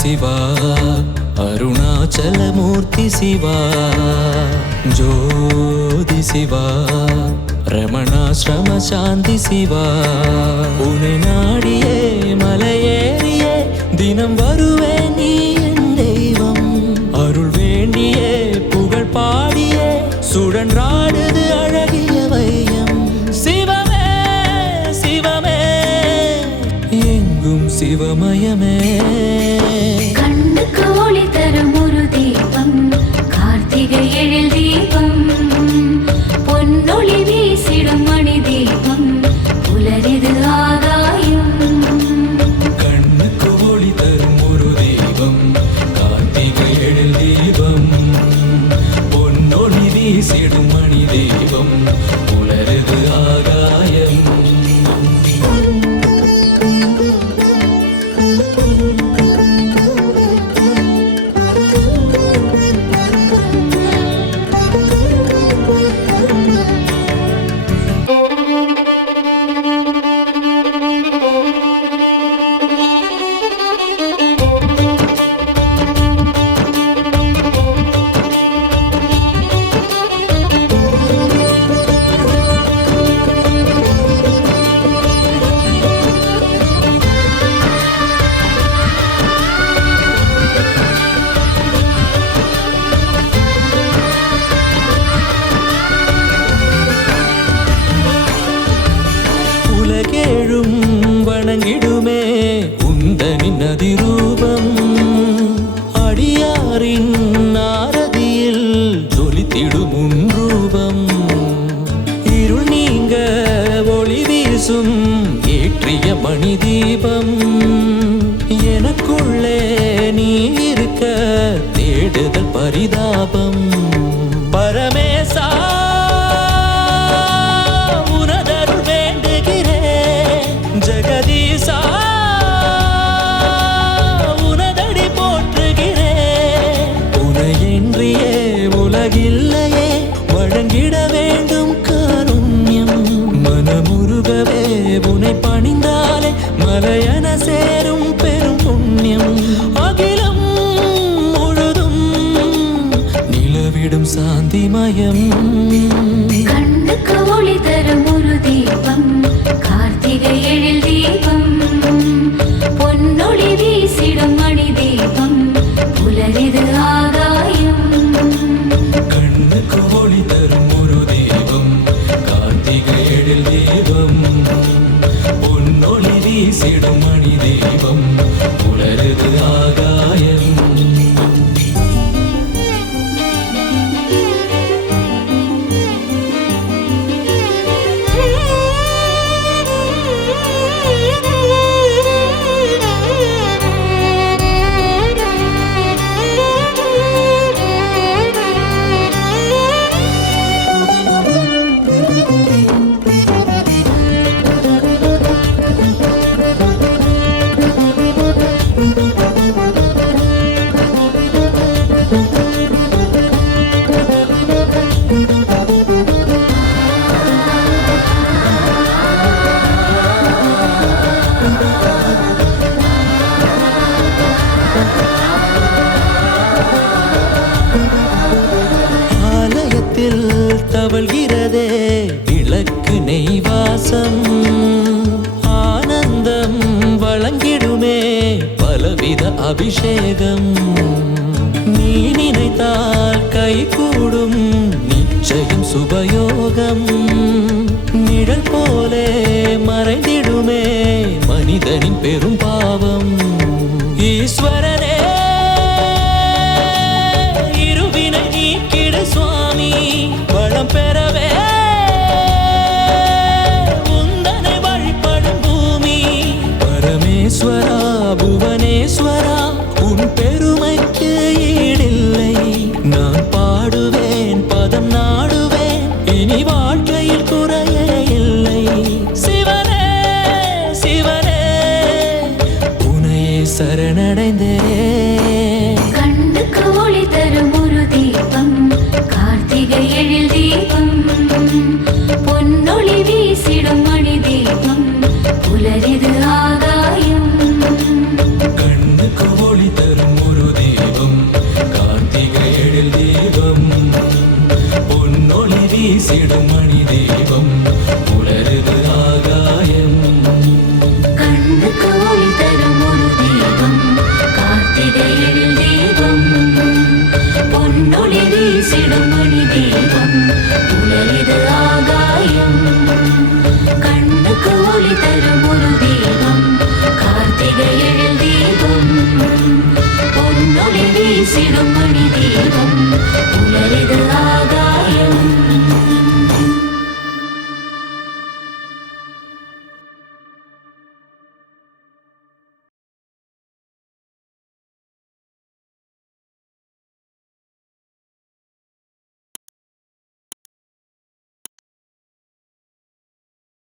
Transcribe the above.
சிவா அருணாச்சலமூர்த்தி சிவா ஜோதி சிவா ரமணாஸ்ரம சாந்தி சிவா உன்னை நாடியே மலையேறியே தினம் வருவேன் நீ என் தெய்வம் அருள் வேண்டியே புகழ் பாடியே சுழன்றாடுது அழகிய வையம் சிவமே சிவமே எங்கும் சிவமயமே கண்ணுக்கு ஒளி தரும் ஒரு தீபம் கார்த்திகை எழில் தீபம் பொன்னொளி வீசிடும் மணி தீபம் புலரிது ஆகாயம் கண்ணுக்கு ஒளி தரும் ஒரு தீபம் கார்த்திகை எழில் தீபம் பொன்னொளி வீசிடும் மணி தீபம் புலரிது ஆகாயம் உலகேழும் வணங்கிடுமே உந்தனின் அதிரூபம் அடியாரின் ஆரதியில் ஜொலித்திடும் உன் ரூபம் இருள் நீங்க ஒளி வீசும் ஏற்றிய மணி தீபம் எனக்குள்ளே நீ இருக்க தேடுதல் பரிதாபம் பரமேசா ஜெகதீசா உனதடி போற்றுகிறேன் உனையின்றியே உலகில்லையே வழங்கிட வேண்டும் காருண்யம் மனமுருகவே உனை பணிந்தாலே மலையன சேரும் பெரும் புண்ணியம் அகிலம் முழுதும் நிலவிடும் சாந்திமயம் கண்ணுக்கு ஒளி தரும் ஒரு தீபம் கார்த்திகை எழில் தீபம் பொன்னொளி வீசிடும் மணி தீபம் புலரிது ஆகாயம் கண்ணுக்கு ஒளி தரும் ஒரு தீபம் கார்த்திகை எழில் தீபம் பொன்னொளி வீசிடும் மணி தீபம் புலருது ஆகாயம் ஆலயத்தில் தவழ்கிறதே விளக்கு நெய்வாசம் ஆனந்தம் வழங்கிடுமே பலவித அபிஷேகம் நீ நினைத்தால் கைகூடும் நிச்சயம் சுபயோகம் நிழல் போலே மறைந்திடுமே மனிதனின் பெரும் பாவம் ஈஸ்வரனே இருவினை நீக்கிடு சுவாமி வளம் பெறவே உந்தனை வழிபடும் பூமி பரமேஸ்வரா புவனேஸ்வரா உன் பெருமைக்கு ஈடில்லை நான் பாடுவேன் பதம் நாடுவேன் இனி வாழ்க்கையில் குறையே இல்லை சிவனே சிவனே உனையே சரணடைந்தே